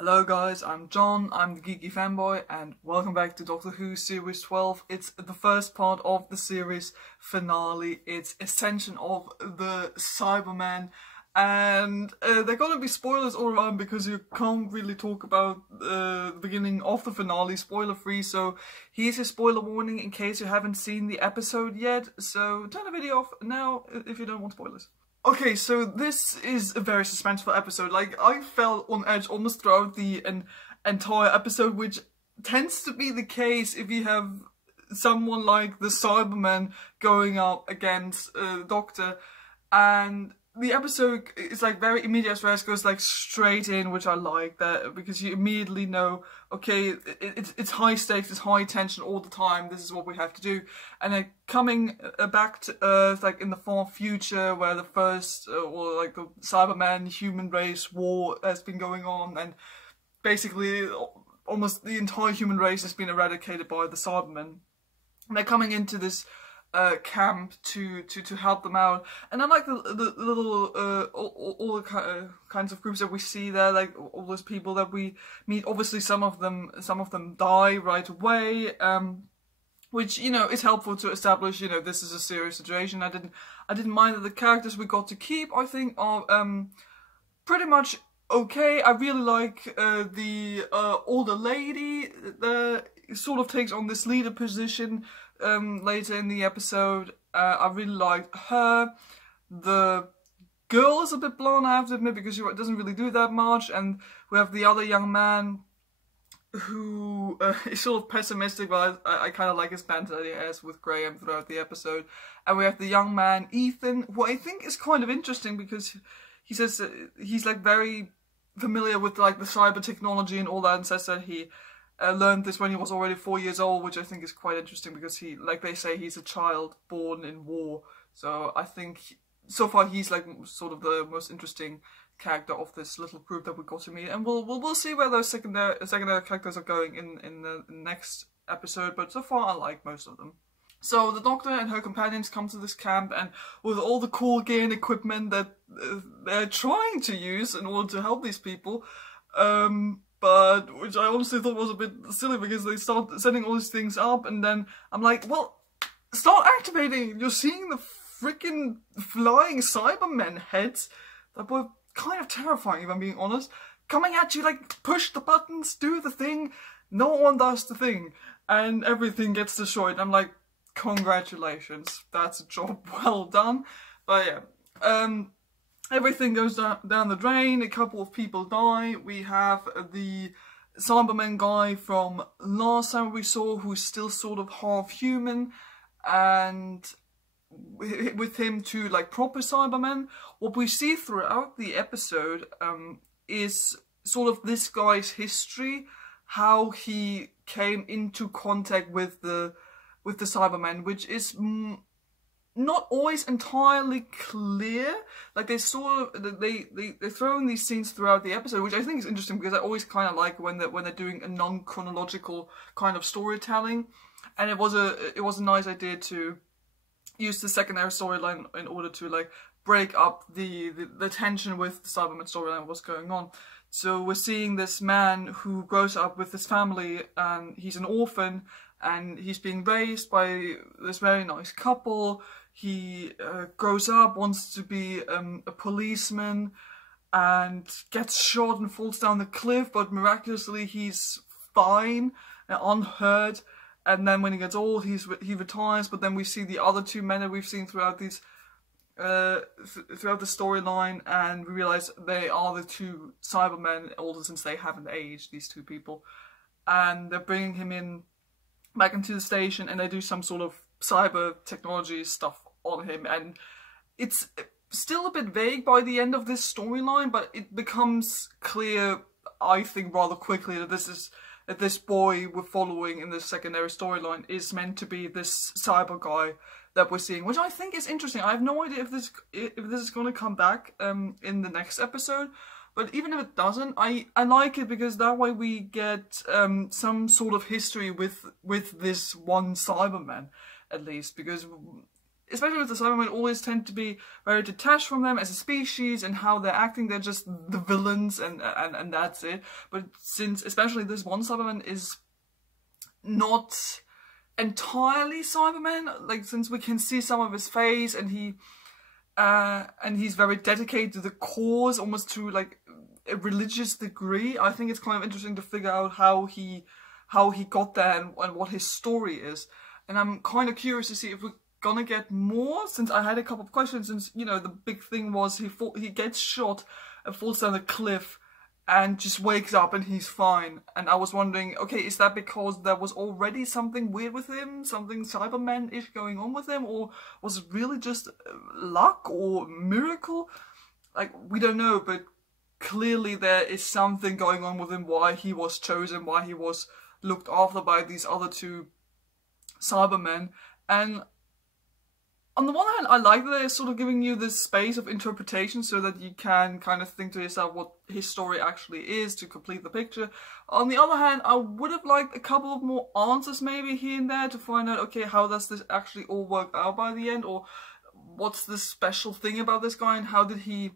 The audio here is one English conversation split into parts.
Hello guys, I'm John, I'm the Geeky Fanboy, and welcome back to Doctor Who Series 12. It's the first part of the series finale. It's Ascension of the Cybermen, and there are gonna be spoilers all around because you can't really talk about the beginning of the finale spoiler free, so here's a spoiler warning in case you haven't seen the episode yet, so turn the video off now if you don't want spoilers. Okay, so this is a very suspenseful episode. Like, I felt on edge almost throughout the entire episode, which tends to be the case if you have someone like the Cybermen going up against Doctor, and the episode is like very immediate rest, goes like straight in, which I like that because you immediately know, okay, it's high stakes, it's high tension all the time, this is what we have to do. And then coming back to Earth, like in the far future where the first, or like the Cyberman human race war has been going on, and basically almost the entire human race has been eradicated by the Cybermen. And they're coming into this camp to help them out, and I like the little all the kinds of groups that we see there, like all those people that we meet. Obviously, some of them die right away, which, you know, is helpful to establish, you know, this is a serious situation. I didn't mind that the characters we got to keep, I think, are pretty much okay. I really like the older lady that sort of takes on this leader position later in the episode. I really liked her. The girl is a bit blown, I have to admit, because she doesn't really do that much, and we have the other young man who is sort of pessimistic, but I kind of like his banter that he has with Graham throughout the episode. And we have the young man, Ethan, who I think is kind of interesting because he says he's like very familiar with like the cyber technology and all that, and says that he learned this when he was already 4 years old, which I think is quite interesting because he, like they say, he's a child born in war. So I think so far he's like sort of the most interesting character of this little group that we got to meet, and we'll see where those secondary characters are going in the next episode. But so far I like most of them. So the Doctor and her companions come to this camp, and with all the cool gear and equipment that they're trying to use in order to help these people, but which I honestly thought was a bit silly because they start setting all these things up, and then I'm like, well, start activating! You're seeing the freaking flying Cybermen heads that were kind of terrifying, if I'm being honest, coming at you like, push the buttons, do the thing. No one does the thing, and everything gets destroyed. I'm like, congratulations, that's a job well done. But yeah, everything goes down the drain, a couple of people die. We have the Cyberman guy from last time we saw, who's still sort of half human, and with him two like proper Cybermen. What we see throughout the episode is sort of this guy's history, how he came into contact with the Cybermen, which is not always entirely clear. Like they sort of they throw in these scenes throughout the episode, which I think is interesting because I always kind of like when they're doing a non-chronological kind of storytelling, and it was a nice idea to use the secondary storyline in order to like break up the tension with the Cyberman storyline, what's going on. So we're seeing this man who grows up with his family, and he's an orphan, and he's being raised by this very nice couple. He grows up, wants to be a policeman, and gets shot and falls down the cliff, but miraculously he's fine and unhurt. And then when he gets old, he retires. But then we see the other two men that we've seen throughout these throughout the storyline, and we realize they are the two Cybermen, older since they haven't aged, these two people. And they're bringing him in back into the station, and they do some sort of cyber technology stuff on him, and it's still a bit vague by the end of this storyline, but it becomes clear, I think, rather quickly that this boy we're following in this secondary storyline is meant to be this cyber guy that we're seeing, which I think is interesting. I have no idea if this is going to come back in the next episode. But even if it doesn't, I like it because that way we get some sort of history with this one Cyberman, at least. Because especially with the Cybermen, always tend to be very detached from them as a species and how they're acting. They're just the villains and that's it. But since especially this one Cyberman is not entirely Cyberman, like since we can see some of his face and he's very dedicated to the cause, almost to like a religious degree. I think it's kind of interesting to figure out how he got there and what his story is. And I'm kind of curious to see if we're gonna get more, since I had a couple of questions. Since, you know, the big thing was he gets shot and falls down a cliff and just wakes up and he's fine. And I was wondering, okay, is that because there was already something weird with him, something Cyberman-ish going on with him, or was it really just luck or miracle? Like, we don't know, but clearly there is something going on with him, why he was chosen, why he was looked after by these other two Cybermen. And on the one hand, I like that they're sort of giving you this space of interpretation so that you can kind of think to yourself what his story actually is to complete the picture. On the other hand, I would have liked a couple of more answers maybe here and there to find out, okay, how does this actually all work out by the end, or what's the special thing about this guy and how did he...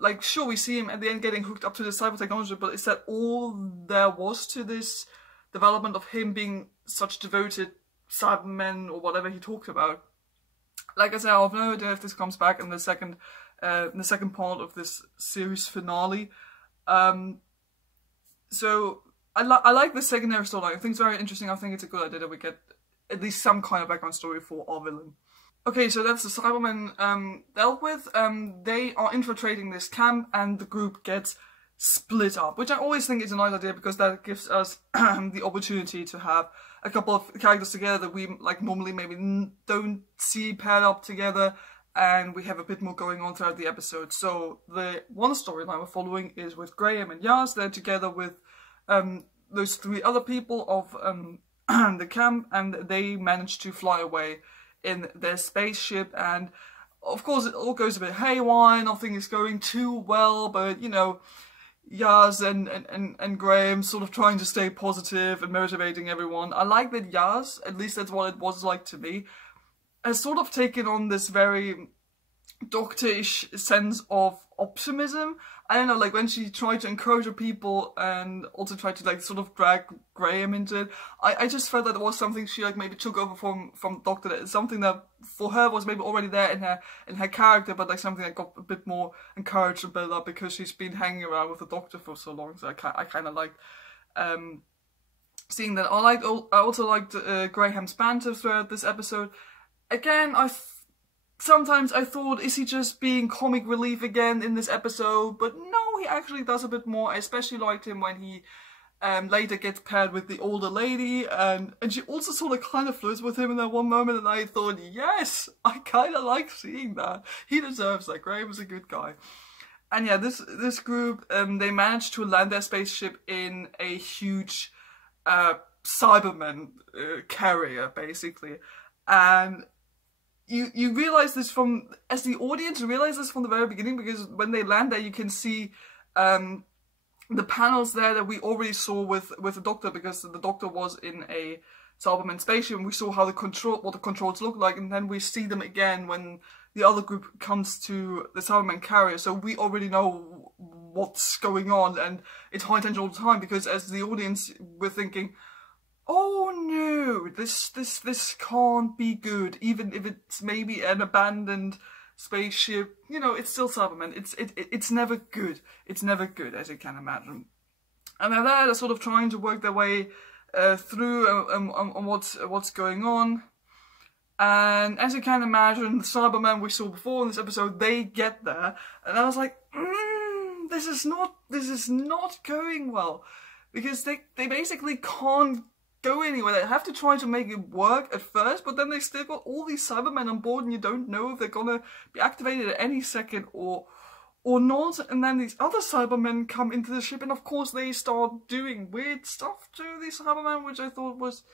Like, sure, we see him at the end getting hooked up to the cyber technology, but is that all there was to this development of him being such devoted Cybermen or whatever he talked about? Like I said, I have no idea if this comes back in the second part of this series finale. So I like the secondary storyline. I think it's very interesting. I think it's a good idea that we get at least some kind of background story for our villain. Okay, so that's the Cybermen dealt with. They are infiltrating this camp and the group gets split up, which I always think is a nice idea because that gives us the opportunity to have a couple of characters together that we like normally maybe don't see paired up together, and we have a bit more going on throughout the episode. So the one storyline we're following is with Graham and Yaz. They're together with those three other people of the camp, and they manage to fly away in their spaceship. And of course it all goes a bit haywire, nothing is going too well, but you know, Yaz and Graham sort of trying to stay positive and motivating everyone. I like that Yaz, at least that's what it was like to me, has sort of taken on this very doctor-ish sense of optimism. I don't know, like when she tried to encourage her people and also tried to like sort of drag Graham into it, I just felt that it was something she like maybe took over from Doctor. That something that for her was maybe already there in her character, but like something that got a bit more encouraged and built up because she's been hanging around with the Doctor for so long. So I kind of liked seeing that. I also liked Graham's banter throughout this episode. Again, sometimes I thought, is he just being comic relief again in this episode? But no, he actually does a bit more. I especially liked him when he later gets paired with the older lady, and she also sort of kind of flirts with him in that one moment, and I thought, yes, I kind of like seeing that. He deserves that. Graham is a good guy. And yeah, this group, they managed to land their spaceship in a huge Cybermen carrier, basically. And you realize this as the audience, you realize this from the very beginning, because when they land there, you can see the panels there that we already saw with the Doctor, because the Doctor was in a Cyberman spaceship, and we saw how what the controls look like, and then we see them again when the other group comes to the Cyberman carrier. So we already know what's going on, and it's high tension all the time, because as the audience, we're thinking, oh no, this can't be good. Even if it's maybe an abandoned spaceship, you know, it's still Cybermen. It's never good. It's never good, as you can imagine. And they're there, they're sort of trying to work their way through on what's going on. And as you can imagine, the Cybermen we saw before in this episode, they get there, and I was like, this is not going well, because they basically can't go anywhere. They have to try to make it work at first, but then they still got all these Cybermen on board, and you don't know if they're gonna be activated at any second or not. And then these other Cybermen come into the ship, and of course they start doing weird stuff to these Cybermen, which I thought was,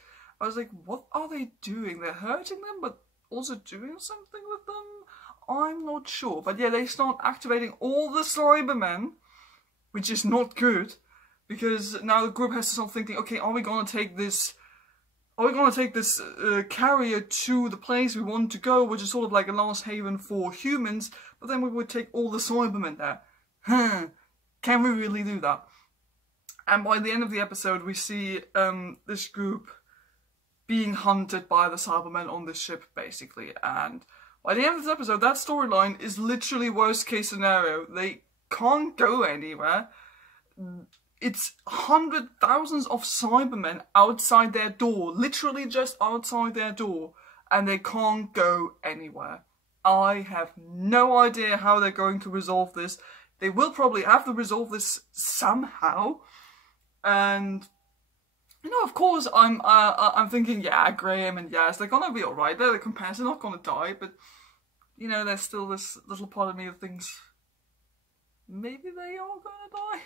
I was like, what are they doing? They're hurting them, but also doing something with them? I'm not sure. But yeah, they start activating all the Cybermen, which is not good. Because now the group has to start thinking, okay, are we going to take this are we gonna take this carrier to the place we want to go, which is sort of like a last haven for humans, but then we would take all the Cybermen there. Can we really do that? And by the end of the episode, we see this group being hunted by the Cybermen on this ship, basically. And by the end of this episode, that storyline is literally worst case scenario. They can't go anywhere. It's thousands of Cybermen outside their door, literally just outside their door, and they can't go anywhere. I have no idea how they're going to resolve this. They will probably have to resolve this somehow. And you know, of course, I'm thinking, yeah, Graham and Yaz, they're gonna be alright. They're the companions, they're not gonna die. But you know, there's still this little part of me that thinks maybe they are gonna die.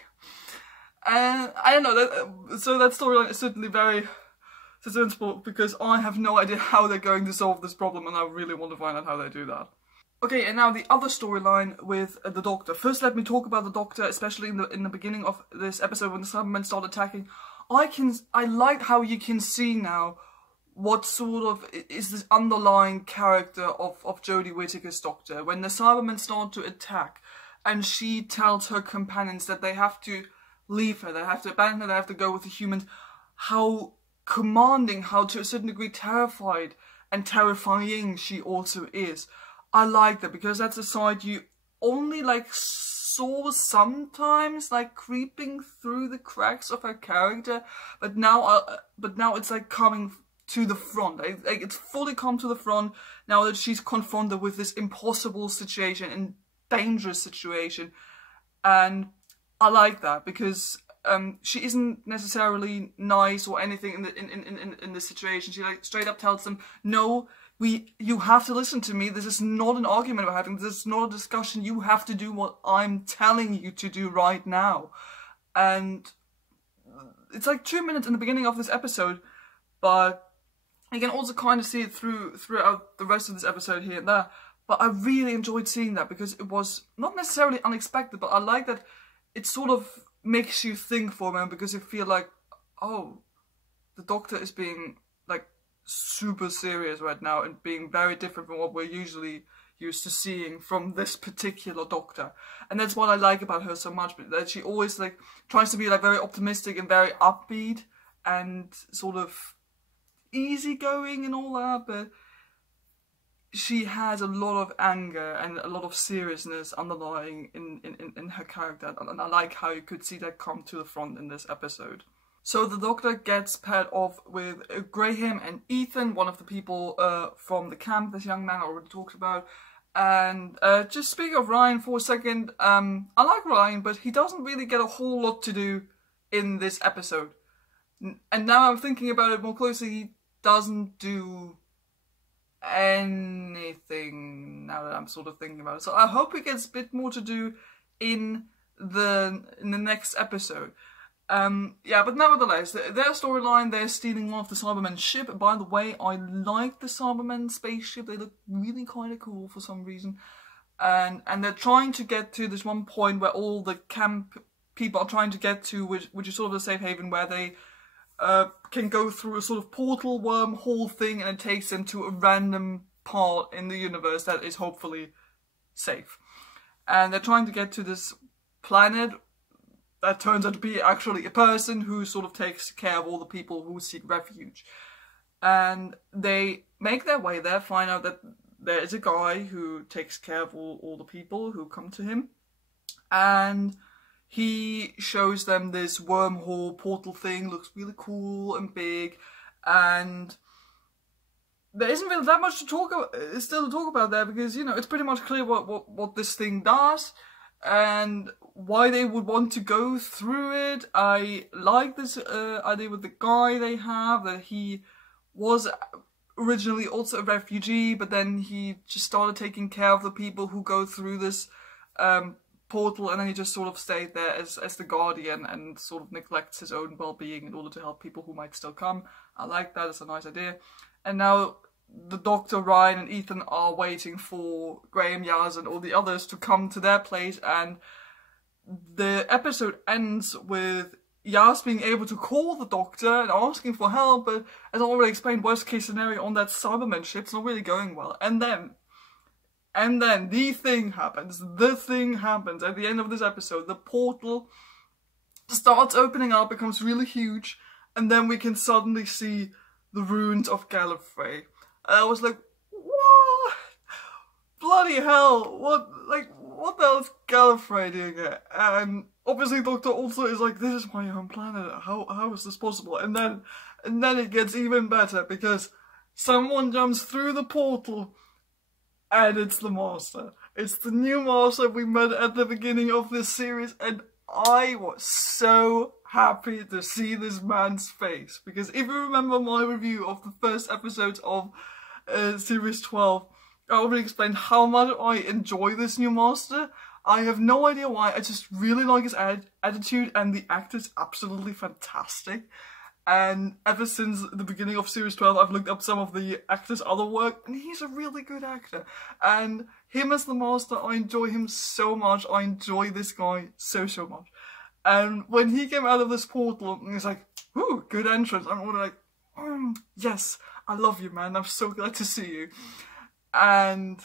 And I don't know. So that storyline is certainly very suspenseful because I have no idea how they're going to solve this problem, and I really want to find out how they do that. Okay, and now the other storyline with the Doctor. First, let me talk about the Doctor, especially in the beginning of this episode when the Cybermen start attacking. I like how you can see now what sort of is this underlying character of Jodie Whittaker's Doctor. When the Cybermen start to attack, and she tells her companions that they have to leave her, they have to abandon her, they have to go with the humans. How commanding, how to a certain degree terrified and terrifying she also is. I like that because that's a side you only like saw sometimes, like creeping through the cracks of her character, but now it's like coming to the front. Like it's fully come to the front now that she's confronted with this impossible situation and dangerous situation, and I like that because she isn't necessarily nice or anything in this situation. She like straight up tells them, no, you have to listen to me. This is not an argument we're having. This is not a discussion. You have to do what I'm telling you to do right now. And it's like 2 minutes in the beginning of this episode, but you can also kind of see it throughout the rest of this episode here and there. But I really enjoyed seeing that because it was not necessarily unexpected, but I like that it sort of makes you think for a moment because you feel like, oh, the Doctor is being like super serious right now and being very different from what we're usually used to seeing from this particular Doctor. And that's what I like about her so much, that she always like tries to be like very optimistic and very upbeat and sort of easygoing and all that, but she has a lot of anger and a lot of seriousness underlying in her character, and I like how you could see that come to the front in this episode. So the Doctor gets paired off with Graham and Ethan, one of the people from the camp, this young man I already talked about. And just speaking of Ryan for a second, I like Ryan, but he doesn't really get a whole lot to do in this episode. And now I'm thinking about it more closely, he doesn't do anything now that I'm sort of thinking about it. So I hope he gets a bit more to do in the next episode. Yeah, but nevertheless, their storyline, they're stealing one of the Cybermen's ship. By the way, I like the Cybermen spaceship. They look really kind of cool for some reason. And they're trying to get to this one point where all the camp people are trying to get to, which is sort of a safe haven where they can go through a sort of portal wormhole thing, and it takes them to a random part in the universe that is hopefully safe. And they're trying to get to this planet that turns out to be actually a person who sort of takes care of all the people who seek refuge. And they make their way there, find out that there is a guy who takes care of all the people who come to him. And he shows them this wormhole portal thing, looks really cool and big. And there isn't really that much to talk about there because, you know, it's pretty much clear what this thing does and why they would want to go through it. I like this idea with the guy they have, that he was originally also a refugee, but then he just started taking care of the people who go through this portal, and then he just sort of stayed there as the guardian and sort of neglects his own well-being in order to help people who might still come. I like that, it's a nice idea. And now the Doctor, Ryan and Ethan are waiting for Graham, Yaz and all the others to come to their place, and the episode ends with Yas being able to call the Doctor and asking for help, but as I already explained, worst case scenario on that Cybermen ship, it's not really going well. And then the thing happens at the end of this episode. The portal starts opening up, becomes really huge, and then we can suddenly see the ruins of Gallifrey. And I was like, what? Bloody hell, what the hell is Gallifrey doing here? And obviously Doctor also is like, this is my home planet, how is this possible? And then it gets even better, because someone jumps through the portal, and it's the Master. It's the new Master we met at the beginning of this series, and I was so happy to see this man's face, because if you remember my review of the first episode of Series 12, I already explained how much I enjoy this new Master. I have no idea why, I just really like his attitude, and the actor's absolutely fantastic. And ever since the beginning of Series 12, I've looked up some of the actor's other work, and he's a really good actor. And him as the Master, I enjoy him so much. I enjoy this guy so much. And when he came out of this portal, and he's like, ooh, good entrance, I'm all like, yes, I love you, man. I'm so glad to see you. And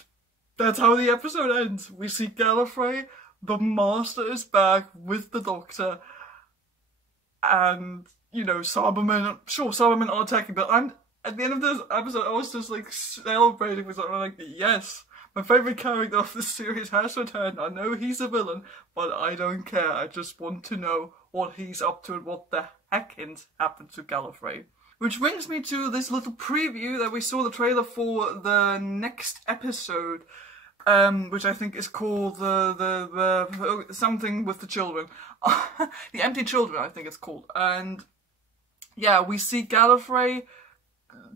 that's how the episode ends. We see Gallifrey, the Master is back with the Doctor, and, you know, Cybermen, sure, Cybermen are attacking, but at the end of this episode, I was just like celebrating with something like, yes, my favourite character of this series has returned. I know he's a villain, but I don't care. I just want to know what he's up to and what the heck happened to Gallifrey. Which brings me to this little preview that we saw the trailer for the next episode, which I think is called the something with the children. The Empty Children, I think it's called. And yeah, we see Gallifrey,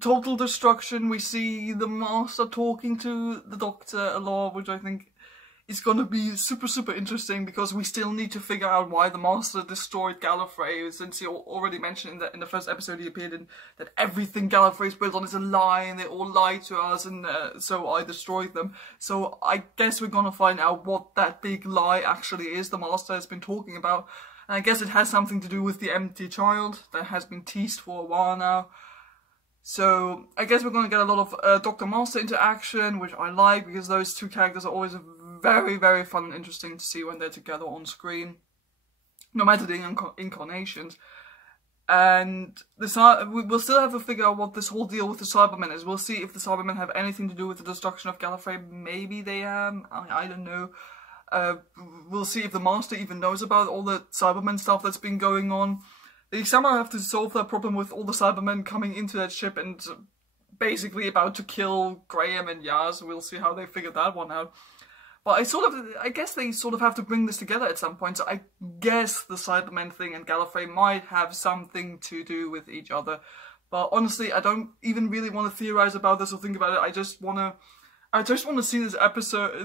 total destruction. We see the Master talking to the Doctor a lot, which I think is going to be super interesting, because we still need to figure out why the Master destroyed Gallifrey, since he already mentioned in the first episode he appeared in that everything Gallifrey is built on is a lie, and they all lied to us, and so I destroyed them. So I guess we're going to find out what that big lie actually is the Master has been talking about. And I guess it has something to do with the empty child that has been teased for a while now. So I guess we're going to get a lot of Doctor Master interaction, which I like, because those two characters are always very fun and interesting to see when they're together on screen, no matter the incarnations. And we'll still have to figure out what this whole deal with the Cybermen is. We'll see if the Cybermen have anything to do with the destruction of Gallifrey. Maybe they have, I don't know. We'll see if the Master even knows about all the Cybermen stuff that's been going on. They somehow have to solve that problem with all the Cybermen coming into that ship and basically about to kill Graham and Yaz. We'll see how they figure that one out. But I guess they sort of have to bring this together at some point. So I guess the Cybermen thing and Gallifrey might have something to do with each other. But honestly, I don't even really want to theorize about this or think about it. I just want to see this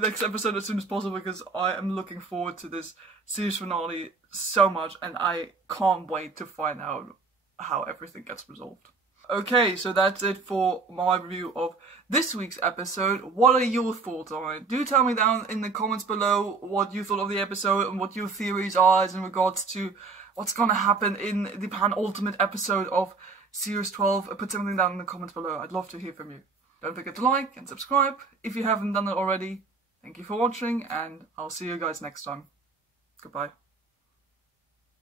next episode as soon as possible, because I am looking forward to this series finale so much, and I can't wait to find out how everything gets resolved. Okay, so that's it for my review of this week's episode. What are your thoughts on it? Do tell me down in the comments below what you thought of the episode and what your theories are in regards to what's gonna happen in the penultimate episode of Series 12. Put something down in the comments below. I'd love to hear from you. Don't forget to like and subscribe if you haven't done it already. Thank you for watching, and I'll see you guys next time. Goodbye.